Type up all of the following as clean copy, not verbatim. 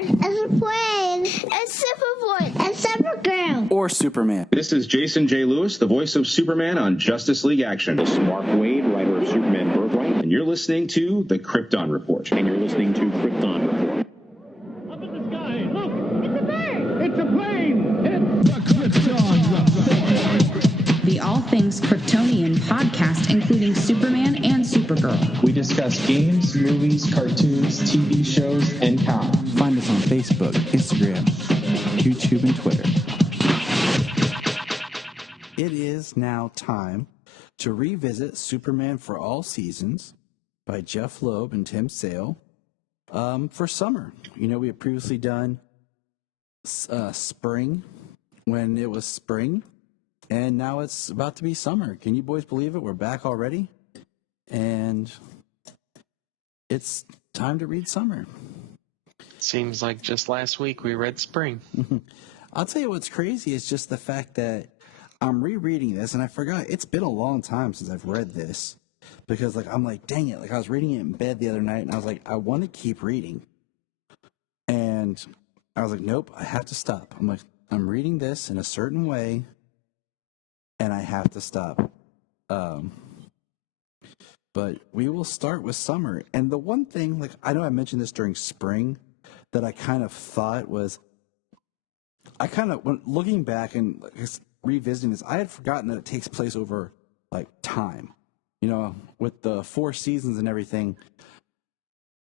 Acclaimed, and Superboy, and Supergirl, or Superman. This is Jason J. Lewis, the voice of Superman on Justice League Action. This is Mark Wade, writer of Superman Birthright. And you're listening to The Krypton Report. And you're listening to Krypton Report. Up in the sky, look! it's a bird! It's a plane! It's the Krypton Report! The All Things Kryptonian podcast, including Superman and Supergirl. We discuss games, movies, cartoons, TV shows, and comics. Find us on Facebook, Instagram, YouTube, and Twitter. It is now time to revisit Superman for All Seasons by Jeph Loeb and Tim Sale for summer. You know, we had previously done spring when it was spring, and now it's about to be summer. Can you boys believe it? We're back already, and it's time to read summer. Seems like just last week we read spring. I'll tell you what's crazy is just the fact that I'm rereading this, and I forgot it's been a long time since I've read this, because I'm like, dang it, I was reading it in bed the other night, and I was like, I want to keep reading, and I was like, nope, I have to stop. I'm like, I'm reading this in a certain way, and I have to stop. But we will start with summer, and the one thing, I know I mentioned this during spring, that I kind of thought was, when looking back and revisiting this, I had forgotten that it takes place over time. You know, with the 4 seasons and everything,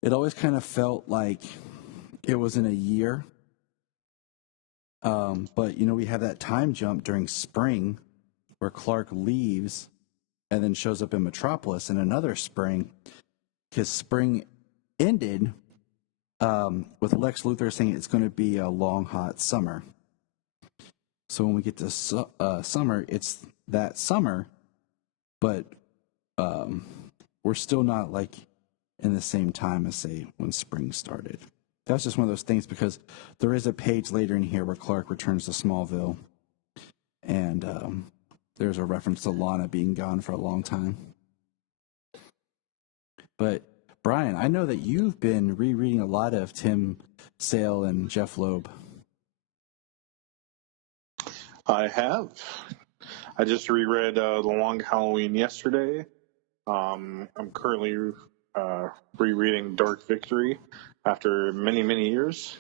it always kind of felt like it was in a year. But we have that time jump during spring where Clark leaves and then shows up in Metropolis in another spring, because spring ended with Lex Luthor saying it's going to be a long, hot summer. So when we get to summer, it's that summer, but we're still not in the same time as, say, when spring started. That's just one of those things, because there is a page later in here where Clark returns to Smallville, and there's a reference to Lana being gone for a long time. But Brian, I know that you've been rereading a lot of Tim Sale and Jeph Loeb. I have. I just reread The Long Halloween yesterday. I'm currently rereading Dark Victory after many, many years.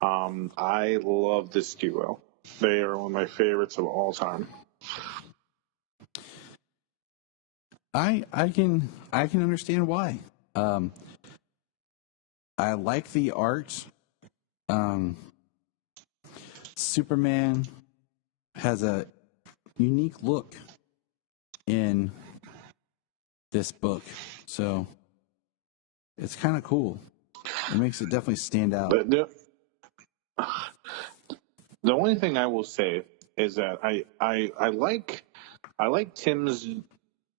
I love this duo. They are one of my favorites of all time. I can understand why. I like the art. Superman has a unique look in this book, so it's kind of cool. It makes it definitely stand out. The only thing I will say is that I like Tim's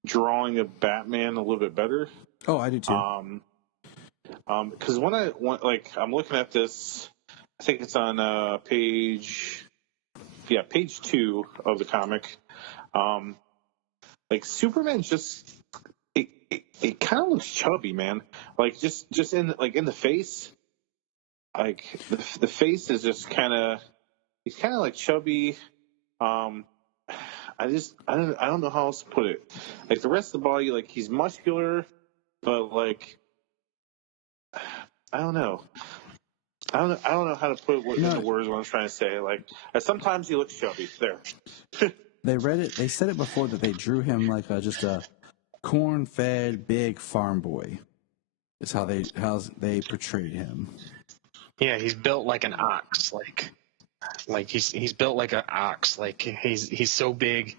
drawing of Batman a little bit better. Oh, I do too. Because I'm looking at this, I think it's on page 2 of the comic. Superman's just it kind of looks chubby, man. Just in the face, the face is just he's kind of chubby. I don't know how else to put it. The rest of the body, he's muscular, but I don't know. I don't know how to put it into words what I'm trying to say. Sometimes he looks chubby. There. They said it before that they drew him just a corn-fed big farm boy. Is how they portrayed him. Yeah, he's built like an ox. He's built like an ox. He's so big.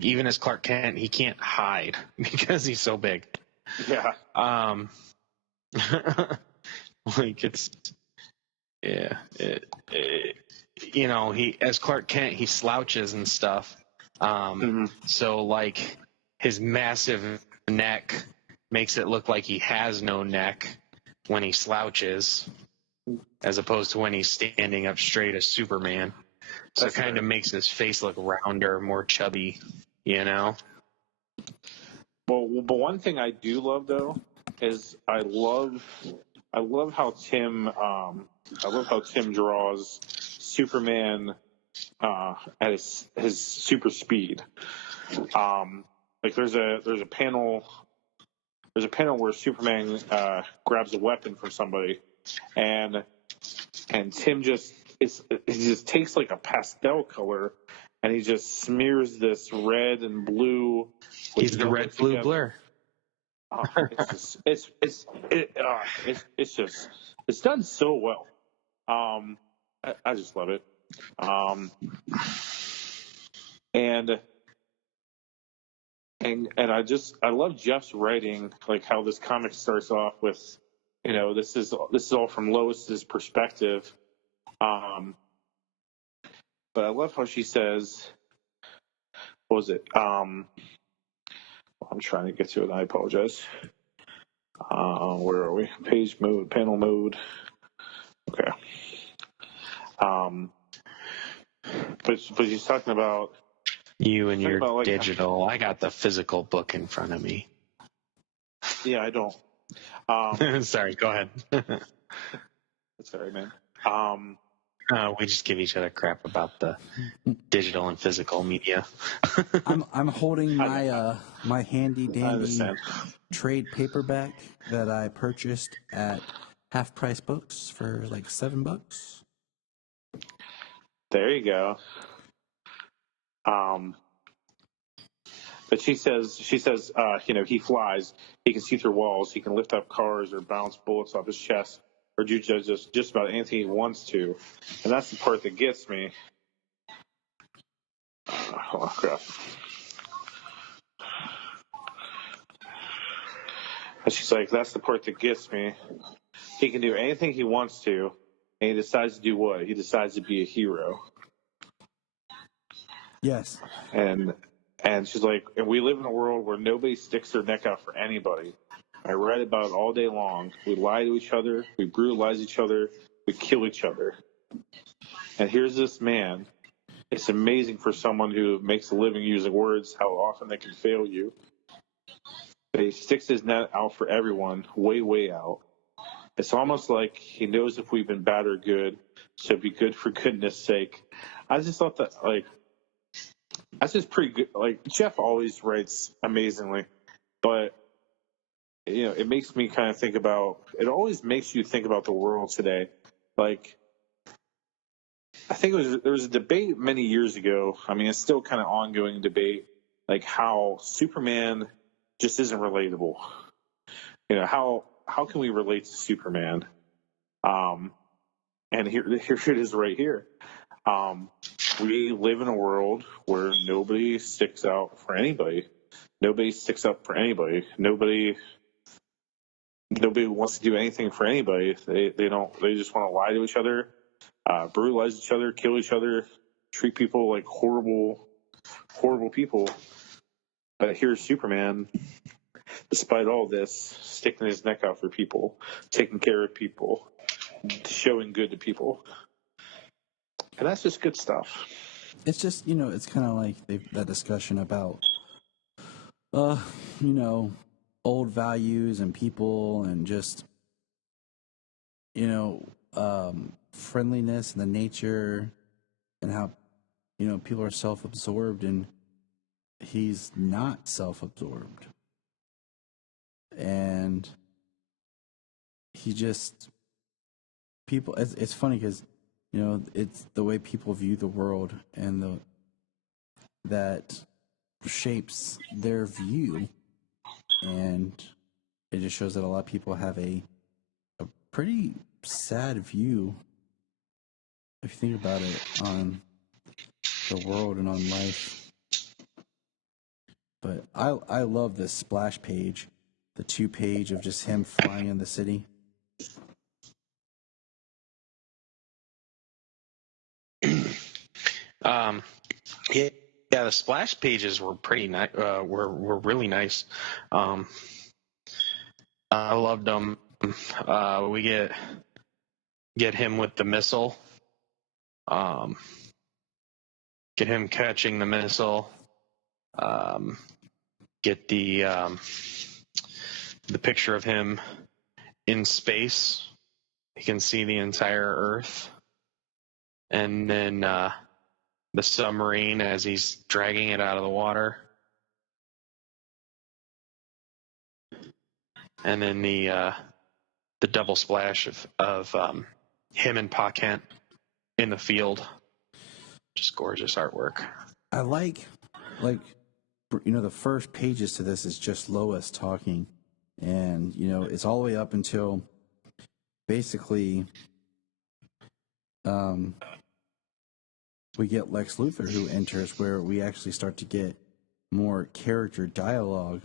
Even as Clark Kent, he can't hide because he's so big. Yeah. He as Clark Kent, he slouches and stuff. So his massive neck makes it look like he has no neck when he slouches, as opposed to when he's standing up straight as Superman. So it kind of makes his face look rounder, more chubby, Well, but one thing I do love though is I love I love how Tim draws Superman at his super speed. Like there's a panel where Superman grabs a weapon from somebody, and Tim he just takes like a pastel color and he just smears this red and blue. He's the red blue blur. It's done so well. I just love it. And I love Jeff's writing, like how this comic starts off with, this is all from Lois's perspective. But I love how she says, what was it? I'm trying to get to it. I apologize. Where are we? Page mode, panel mode. Okay. But she's talking about you and your digital. I got the physical book in front of me. Yeah, I don't. Sorry, go ahead. That's all right, man. We just give each other crap about the digital and physical media. I'm holding my handy dandy trade paperback that I purchased at Half Price Books for like $7. There you go. But she says, he flies. He can see through walls. He can lift up cars or bounce bullets off his chest or do just about anything he wants to. And that's the part that gets me. Oh, crap. And she's like, that's the part that gets me. He can do anything he wants to, and he decides to do what? He decides to be a hero. Yes. And she's like, and we live in a world where nobody sticks their neck out for anybody. I write about it all day long. We lie to each other. We brutalize each other. We kill each other. And here's this man. It's amazing for someone who makes a living using words how often they can fail you. But he sticks his net out for everyone, way, way out. It's almost like he knows if we've been bad or good, so be good for goodness sake. I just thought that, like, that's just pretty good. Like, Jeph always writes amazingly, but, it makes me kind of think about, it always makes you think about the world today. Like, I think there was a debate many years ago. I mean, it's still kind of ongoing debate, like how Superman just isn't relatable. How can we relate to Superman? And here it is right here. We live in a world where nobody sticks out for anybody. Nobody sticks up for anybody. Nobody wants to do anything for anybody. They just want to lie to each other, brutalize each other, kill each other, treat people like horrible people. But here's Superman, despite all this, sticking his neck out for people, taking care of people, showing good to people. And that's just good stuff. It's just, it's kind of like that discussion about, old values and people and just, friendliness and the nature and how, people are self-absorbed, and he's not self-absorbed. And he just, it's funny because, it's the way people view the world and that shapes their view. And it just shows that a lot of people have a pretty sad view, if you think about it, on the world and on life. But I love this splash page, the 2-page of just him flying in the city. Yeah, the splash pages were pretty nice. Were really nice. I loved them. We get him with the missile. Get him catching the missile. Get the picture of him in space. He can see the entire Earth. And then the submarine as he's dragging it out of the water. And then the double splash of him and Pa Kent in the field. Just gorgeous artwork. I like, the first pages to this is just Lois talking. And, it's all the way up until basically we get Lex Luthor who enters, where we actually start to get more character dialogue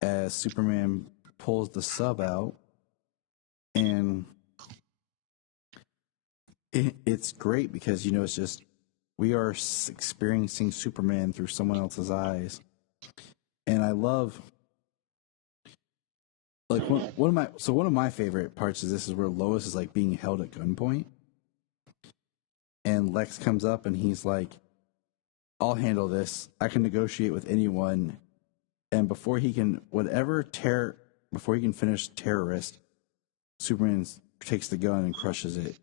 as Superman pulls the sub out. And it's great because, it's just, we are experiencing Superman through someone else's eyes. And I love, like, one of my favorite parts of this is where Lois is like being held at gunpoint. And Lex comes up and he's like, I'll handle this. I can negotiate with anyone. And before he can finish terrorist, Superman takes the gun and crushes it.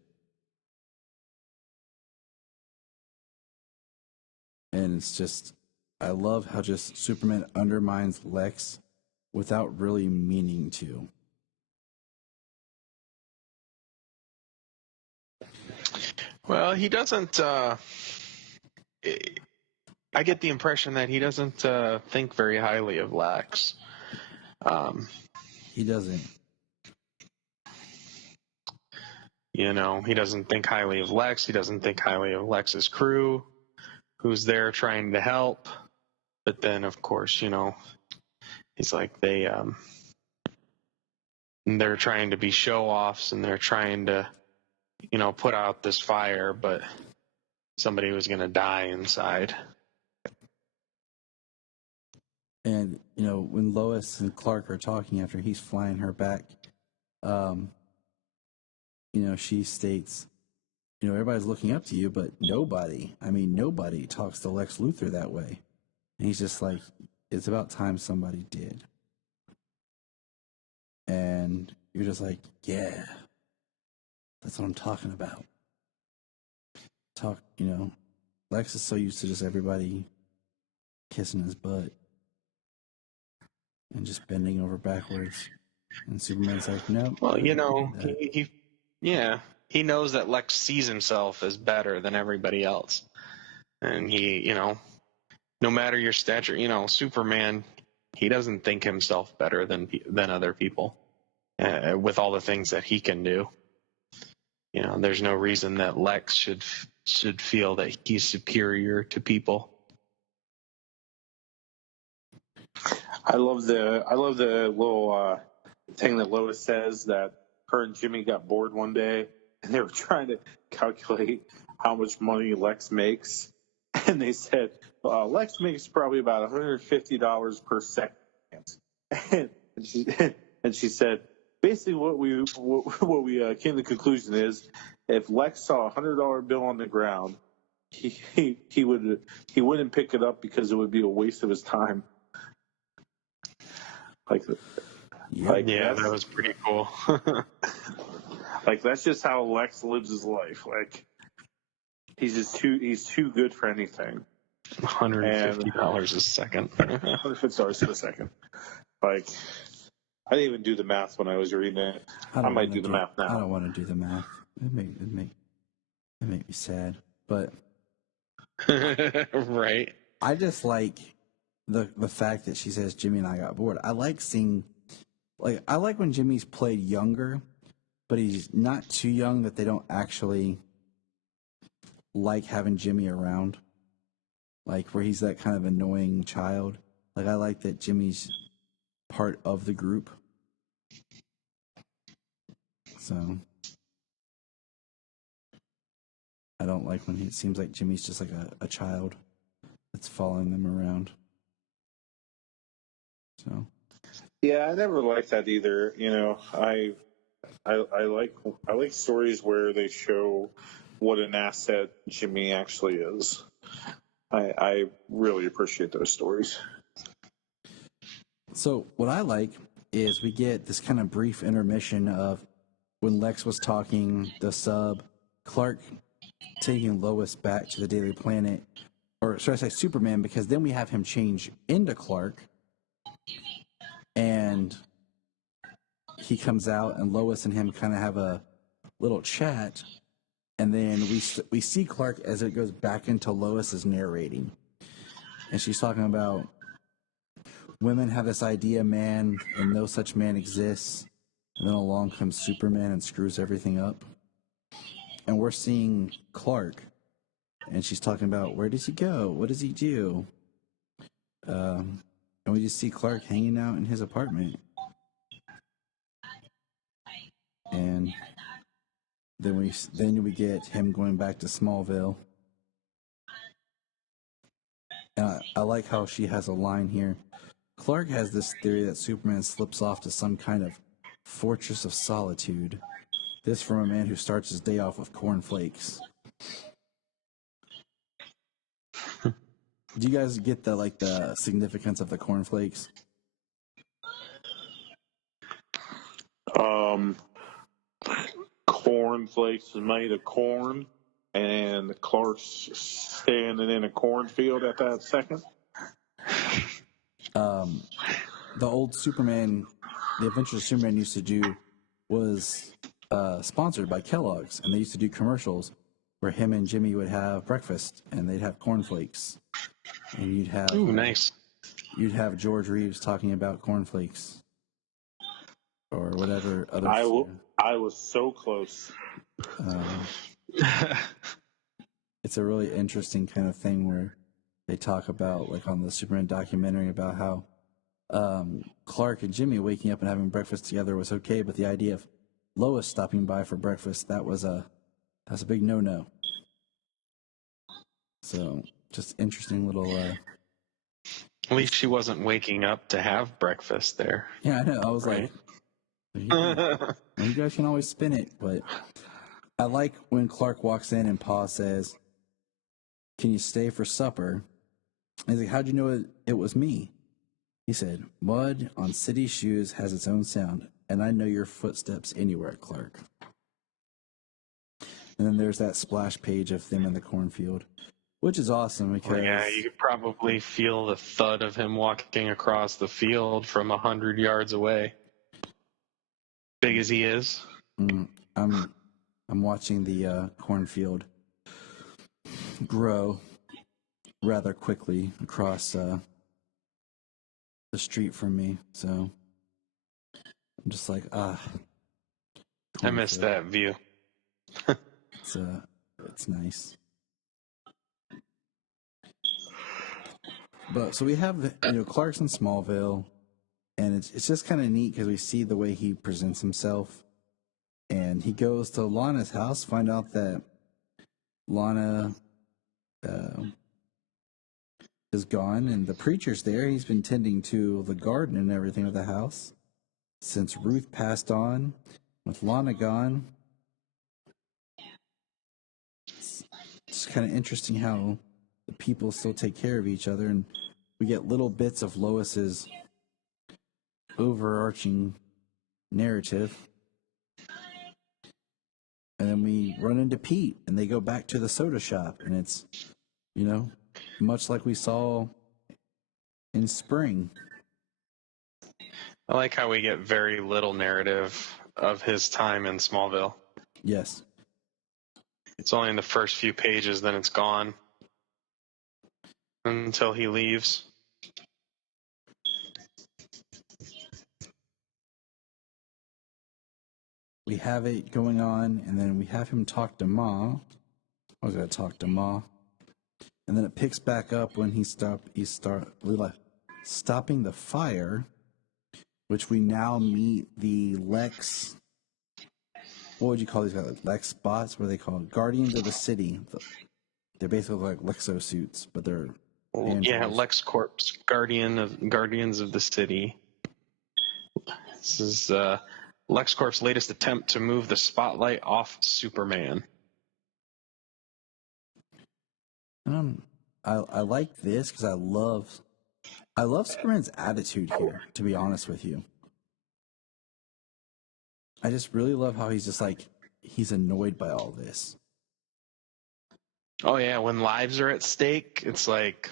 And it's just, I love how just Superman undermines Lex without really meaning to. Well, he doesn't. I get the impression that he doesn't think very highly of Lex. He doesn't. He doesn't think highly of Lex. He doesn't think highly of Lex's crew, who's there trying to help. But then, of course, he's like they're trying to be show-offs and they're trying to, put out this fire, but somebody was going to die inside. And, when Lois and Clark are talking after he's flying her back, she states, everybody's looking up to you, but nobody talks to Lex Luthor that way. And he's just like, it's about time somebody did. And you're just like, yeah, that's what I'm talking about. Lex is so used to just everybody kissing his butt and just bending over backwards. And Superman's like, no. Well, he knows that Lex sees himself as better than everybody else. And he, no matter your stature, Superman, he doesn't think himself better than other people with all the things that he can do. There's no reason that Lex should feel that he's superior to people. I love the little thing that Lois says, that her and Jimmy got bored one day and they were trying to calculate how much money Lex makes, and they said Lex makes probably about $150 per second, and she said basically what we came to the conclusion is, if Lex saw a $100 bill on the ground, he wouldn't pick it up because it would be a waste of his time. That was pretty cool. That's just how Lex lives his life. He's too good for anything. $150 a second. $150 a second. I didn't even do the math when I was reading it. I might do the math now. I don't want to do the math. It make me sad. But right. I just like the fact that she says Jimmy and I got bored. I like seeing, I like when Jimmy's played younger, but he's not too young that they don't actually like having Jimmy around. Where he's that kind of annoying child. I like that Jimmy's part of the group. So I don't like when it seems like Jimmy's just like a child that's following them around. So yeah, I never liked that either. I like stories where they show what an asset Jimmy actually is. I really appreciate those stories. So what I like is we get this kind of brief intermission of when Lex was talking, the sub, Clark taking Lois back to the Daily Planet, or should I say Superman, because then we have him change into Clark, and he comes out, and Lois and him kind of have a little chat, and then we see Clark as it goes back into Lois's narrating, and she's talking about women have this idea, man, and no such man exists, and then along comes Superman and screws everything up, and we're seeing Clark, and she's talking about where does he go, what does he do, and we just see Clark hanging out in his apartment. And then we get him going back to Smallville. And I like how she has a line here. Clark has this theory that Superman slips off to some kind of fortress of solitude. This from a man who starts his day off with cornflakes. Do you guys get the significance of the cornflakes? Cornflakes is made of corn, and Clark's standing in a cornfield at that second. The old Superman, the Adventures Superman used to do was sponsored by Kellogg's, and they used to do commercials where him and Jimmy would have breakfast, and they'd have cornflakes, and you'd have nice. You'd have George Reeves talking about cornflakes or whatever other. I was so close. It's a really interesting kind of thing where they talk about, like on the Superman documentary, about how Clark and Jimmy waking up and having breakfast together was okay, but the idea of Lois stopping by for breakfast, that's a big no-no. So just interesting little. At least she wasn't waking up to have breakfast there. Yeah, I know. I was right? You guys can always spin it, but I like when Clark walks in and Pa says, "Can you stay for supper?" And he's like, "How'd you know it was me?" He said, "Mud on city shoes has its own sound, and I know your footsteps anywhere, Clark." And then there's that splash page of them in the cornfield, which is awesome because you could probably feel the thud of him walking across the field from 100 yards away. Big as he is. I'm watching the cornfield grow rather quickly across the street from me, so I'm just like, I miss that view. It's nice. But so we have Clark's in Smallville, and it's just kind of neat because we see the way he presents himself, and he goes to Lana's house, find out that Lana is gone, and the preacher's there. He's been tending to the garden and everything of the house since Ruth passed on. With Lana gone, it's kind of interesting how the people still take care of each other, and we get little bits of Lois's overarching narrative. And then we run into Pete, and they go back to the soda shop, and it's, much like we saw in Spring. I like how we get very little narrative of his time in Smallville. Yes. It's only in the first few pages, then it's gone until he leaves. We have it going on, and then we have him talk to Ma. I was going to talk to Ma. And then it picks back up when he's stopping the fire, which we now meet the Lex. What would you call these guys? Like Lex bots? What are they called? Guardians of the City. They're basically like Lexo suits, but they're androids. Yeah, LexCorp's Guardians of the City. This is LexCorp's latest attempt to move the spotlight off Superman. I like this because I love Superman's attitude here, to be honest with you. I just really love how he's just like, he's annoyed by all this. Oh, yeah, when lives are at stake, it's like,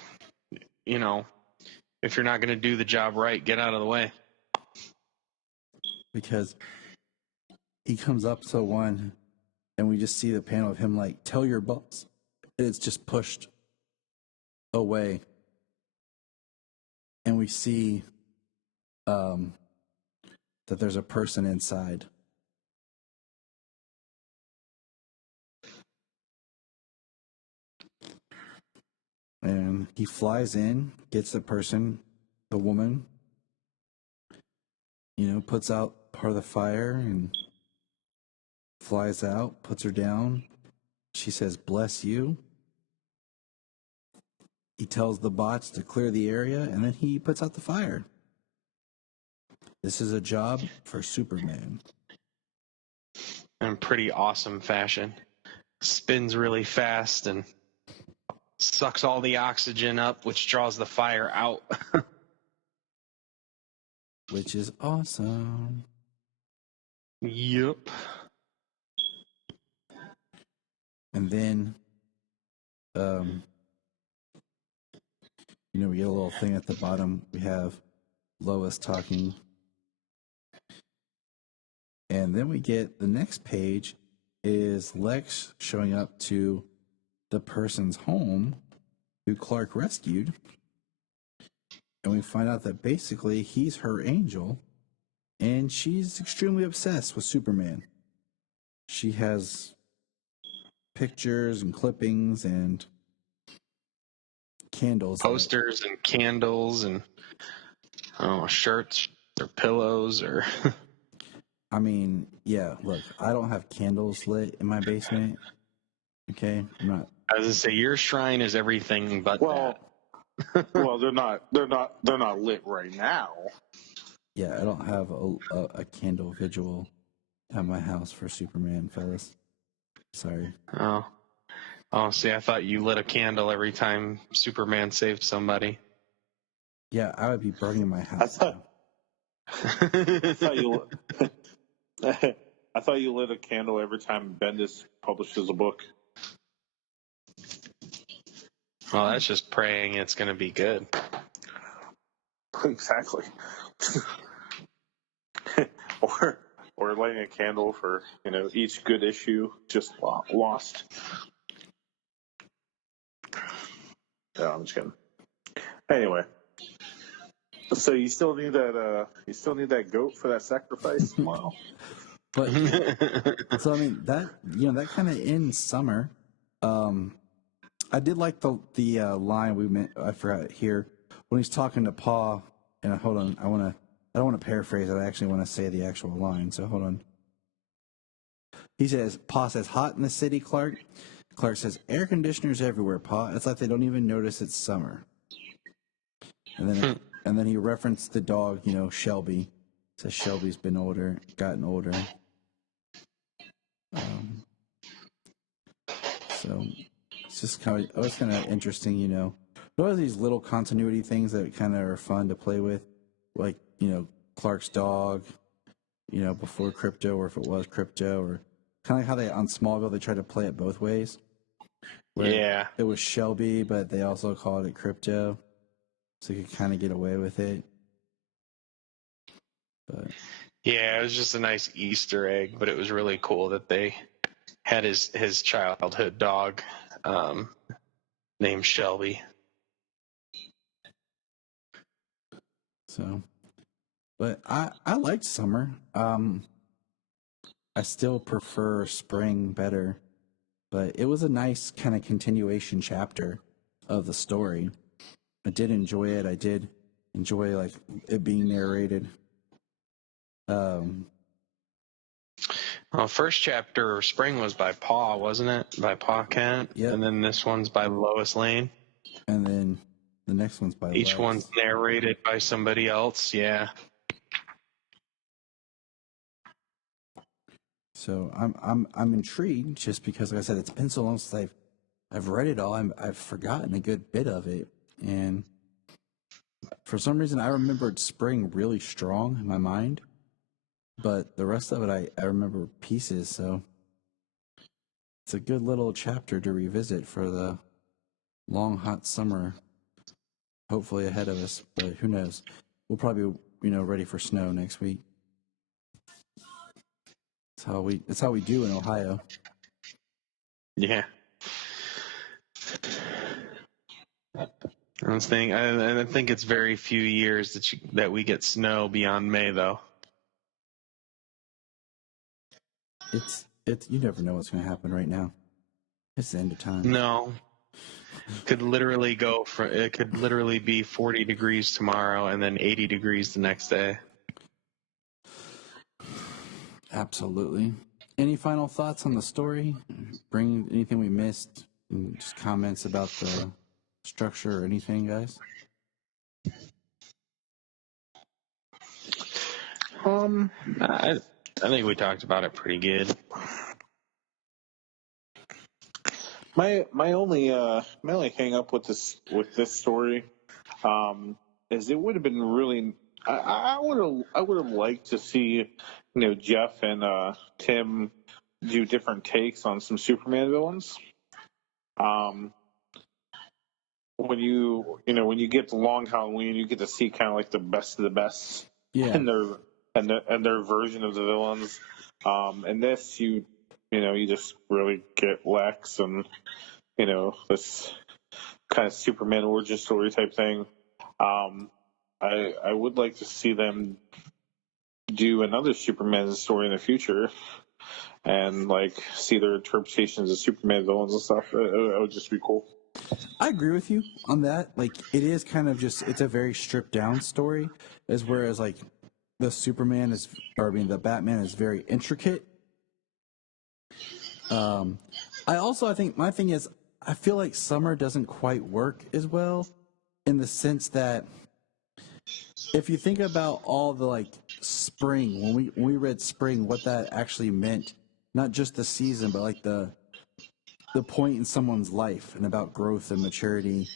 you know, if you're not going to do the job right, get out of the way. Because he comes up to one, and we just see the panel of him like, tell your boss. And it's just pushed away. And we see that there's a person inside. And he flies in, gets the person, the woman, puts out part of the fire and flies out, puts her down. She says, bless you. He tells the bots to clear the area, and then he puts out the fire. This is a job for Superman. In pretty awesome fashion. Spins really fast and sucks all the oxygen up, which draws the fire out. Which is awesome. Yep. And then, we get a little thing at the bottom. We have Lois talking. And then we get the next page is Lex showing up to the person's home who Clark rescued. And we find out that basically he's her angel, and she's extremely obsessed with Superman. She has pictures and clippings and candles. Posters and candles and shirts or pillows or... I mean, yeah, look, I don't have candles lit in my basement. Okay? I'm not. I was going to say, your shrine is everything but that. Well, they're not lit right now. Yeah, I don't have a candle vigil at my house for Superman, fellas. Sorry. Oh, see, I thought you lit a candle every time Superman saved somebody. Yeah, I would be burning my house. I thought you lit a candle every time Bendis publishes a book. Well, that's just praying it's going to be good. Exactly. or lighting a candle for each good issue just lost. No, I'm just kidding. Anyway, so you still need that goat for that sacrifice tomorrow. But so I mean that kind of ends summer. I did like the line I forgot here when he's talking to Pa. And hold on, I don't want to paraphrase it. I actually want to say the actual line. So hold on. He says, Pa says, hot in the city, Clark. Clark says, air conditioners everywhere, Pa. It's like they don't even notice it's summer. And then he referenced the dog, Shelby. Says Shelby's gotten older. So it's just kind of interesting, There are these little continuity things that kind of are fun to play with, like Clark's dog, before Crypto, or if it was Crypto, or kind of like how they on Smallville they tried to play it both ways. Yeah, it was Shelby, but they also called it Crypto, so you could kind of get away with it. But yeah, it was just a nice Easter egg, but it was really cool that they had his childhood dog named Shelby. So, but I liked summer. I still prefer spring better, but it was a nice kind of continuation chapter of the story. I did enjoy it. I did enjoy like it being narrated. Well, first chapter Spring was by Pa, wasn't it? By Pa Kent. Yep. And then this one's by Lois Lane. And then the next one's by Each Lex. one's narrated by somebody else. Yeah. So I'm intrigued just because, like I said, it's been so long since I've read it all. I've forgotten a good bit of it, and for some reason I remembered Spring really strong in my mind. but the rest of it I remember pieces, so it's a good little chapter to revisit for the long hot summer hopefully ahead of us, but who knows. We'll probably be, ready for snow next week. It's how we do in Ohio. Yeah. I think it's very few years that we get snow beyond May, though. It's you never know what's going to happen right now. It's the end of time. No. It could literally be 40 degrees tomorrow and then 80 degrees the next day. Absolutely. Any final thoughts on the story? Bring anything we missed? Just comments about the structure or anything, guys? I think we talked about it pretty good. My only hang up with this story is it would have been really I would have liked to see Jeph and Tim do different takes on some Superman villains. When you get to Long Halloween, you get to see kind of like the best of the best in their version of the villains. And this you just really get Lex and this kind of Superman origin story type thing. I would like to see them do another Superman story in the future and like see their interpretations of Superman villains and stuff. It would just be cool. I agree with you on that. Like, it is kind of it's a very stripped down story, whereas like the Batman is very intricate. I think my thing is I feel like summer doesn't quite work as well in the sense that if you think about all the like spring, when we read spring, what that actually meant, not just the season, but like the point in someone's life and about growth and maturity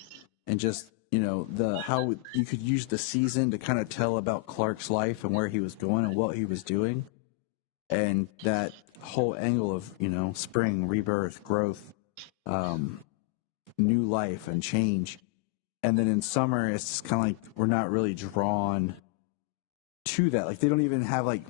and just, how you could use the season to kind of tell about Clark's life and where he was going and what he was doing. And that whole angle of, spring, rebirth, growth, new life and change. And then in summer, it's just kind of like we're not really drawn to that. Like, they don't even have, like,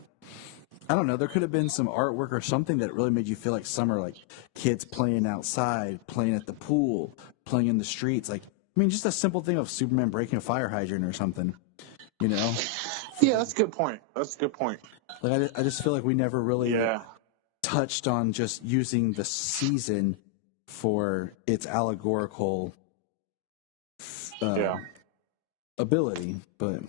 I don't know, there could have been some artwork or something that really made you feel like summer, like kids playing outside, playing at the pool, playing in the streets. Like, I mean, just a simple thing of Superman breaking a fire hydrant or something, Yeah, that's a good point. Like, I just feel like we never really touched on just using the season for its allegorical ability, but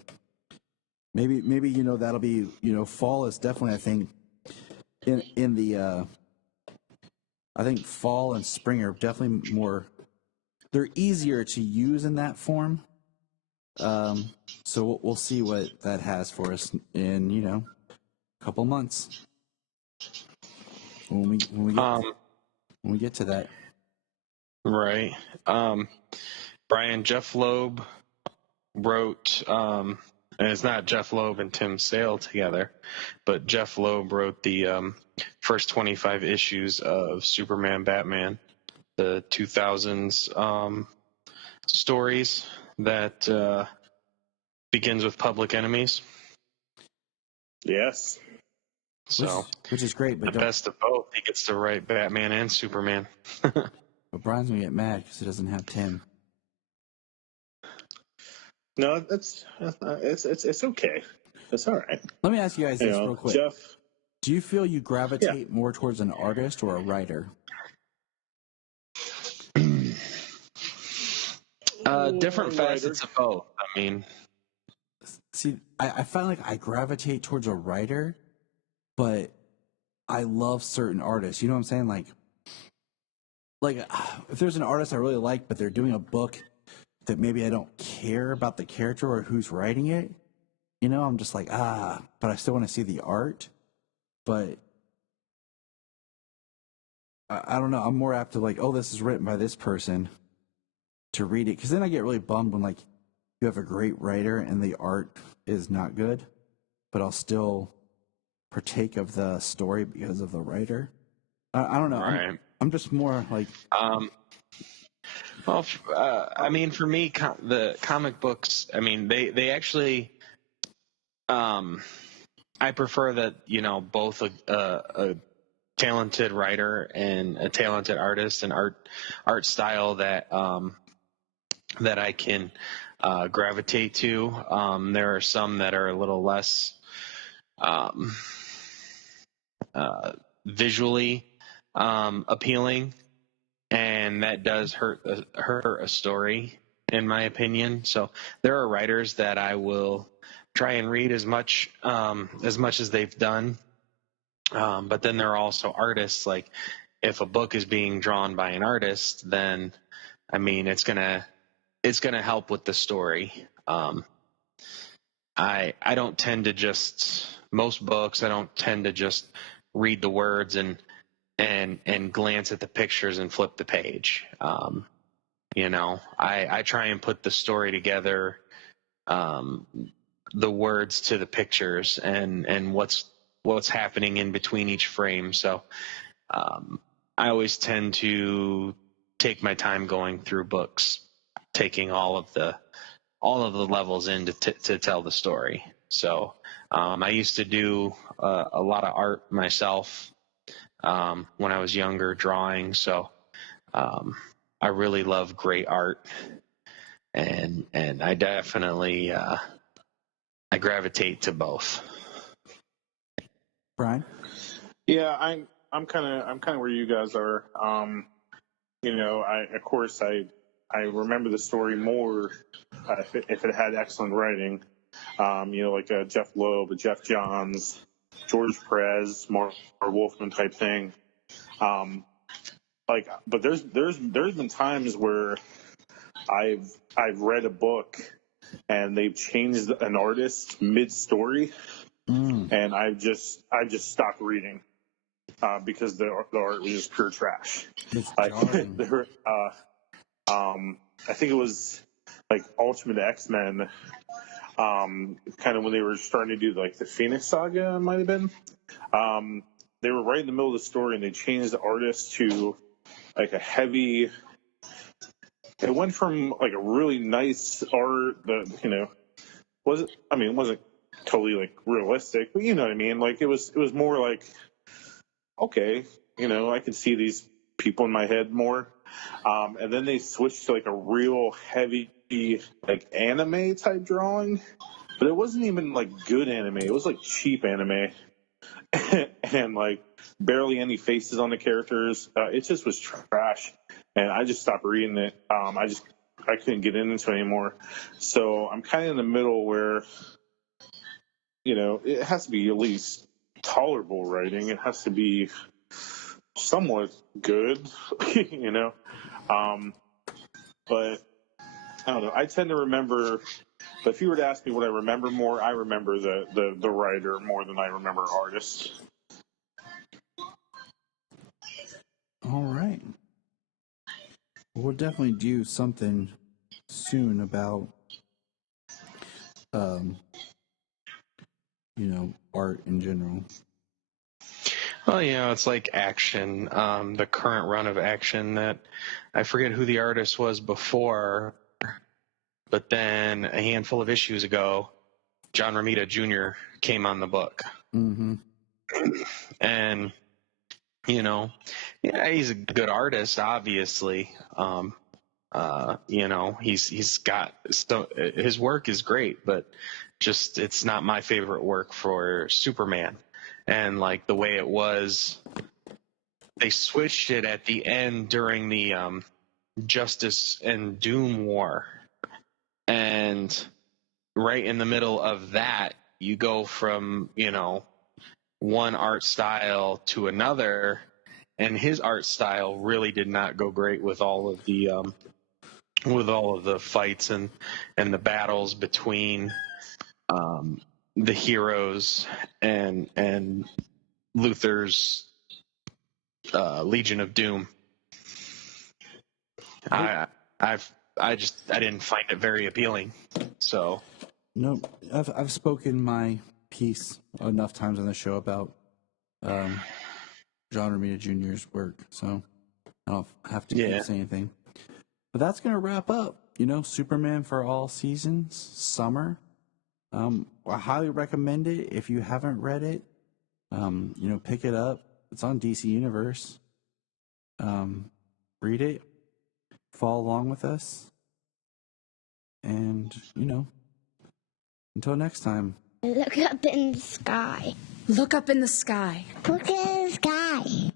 maybe that'll be fall is definitely, I think, in the I think fall and spring are definitely more, they're easier to use in that form. So we'll see what that has for us in a couple months when we get to that. Right. Brian, Jeph Loeb wrote, and it's not Jeph Loeb and Tim Sale together, but Jeph Loeb wrote the first 25 issues of Superman Batman, the 2000s stories that begins with Public Enemies. Yes. So, which is great, but the best of both. He gets to write Batman and Superman. But Brian's gonna get mad because he doesn't have Tim. No, it's okay. It's all right. Let me ask you guys this real quick. Jeph, do you feel you gravitate more towards an artist or a writer? Different facets of both. I mean, see, I find like I gravitate towards a writer, but I love certain artists. You know what I'm saying? Like if there's an artist I really like, but they're doing a book that maybe I don't care about the character or who's writing it, I'm just like, but I still want to see the art. But I don't know. I'm more apt to like, oh, this is written by this person to read it. Because then I get really bummed when like you have a great writer and the art is not good, but I'll still partake of the story because of the writer. I don't know. Right. I'm just more like. Well, I mean, for me, the comic books. I mean, they actually. I prefer that both a talented writer and a talented artist and art style that that I can gravitate to. There are some that are a little less visually appealing, and that does hurt a story, in my opinion. So there are writers that I will try and read as much as they've done, but then there are also artists. Like, if a book is being drawn by an artist, then I mean it's gonna help with the story. I don't tend to just most books. I don't tend to just read the words and glance at the pictures and flip the page. I try and put the story together, the words to the pictures, and what's happening in between each frame. So I always tend to take my time going through books, taking all of the levels in to tell the story. So I used to do a lot of art myself when I was younger, drawing. So I really love great art, and I definitely I gravitate to both. Brian? Yeah, I'm kind of where you guys are. I remember the story more if it had excellent writing. Like a Jeph Loeb, a Jeph Johns, George Perez, more Wolfman type thing. But there's been times where I've read a book and they've changed an artist mid-story, and I've just stopped reading because the art was just pure trash. I think it was like Ultimate X-Men, kind of when they were starting to do like the Phoenix Saga, it might have been. They were right in the middle of the story and they changed the artist to like a heavy. It went from like a really nice art that it wasn't totally like realistic, but you know what I mean. Like it was more like, okay, I could see these people in my head more. And then they switched to like a real heavy like anime type drawing, but it wasn't even like good anime. It was like cheap anime, and like barely any faces on the characters. It just was trash, and I just stopped reading it. I couldn't get into it anymore. So I'm kind of in the middle where, it has to be at least tolerable writing. It has to be somewhat good, But I don't know. I tend to remember. But if you were to ask me what I remember more, I remember the writer more than I remember artist. All right. We'll definitely do something soon about, art in general. Well, it's like Action, the current run of Action that I forget who the artist was before, but then a handful of issues ago, John Romita Jr. came on the book. Mm-hmm. And, he's a good artist, obviously. He's got his work is great, but just it's not my favorite work for Superman. And like the way it was, they switched it at the end during the Justice and Doom War. And right in the middle of that, you go from, one art style to another, and his art style really did not go great with all of the fights and the battles between the heroes and Luthor's Legion of Doom. I didn't find it very appealing. So No, I've spoken my piece enough times on the show about John Romita Jr.'s work, so I don't have to keep saying anything. But that's going to wrap up, Superman for all seasons, summer. I highly recommend it. If you haven't read it, pick it up. It's on DC Universe. Read it. Follow along with us. And, until next time. Look up in the sky. Look up in the sky. Look in the sky.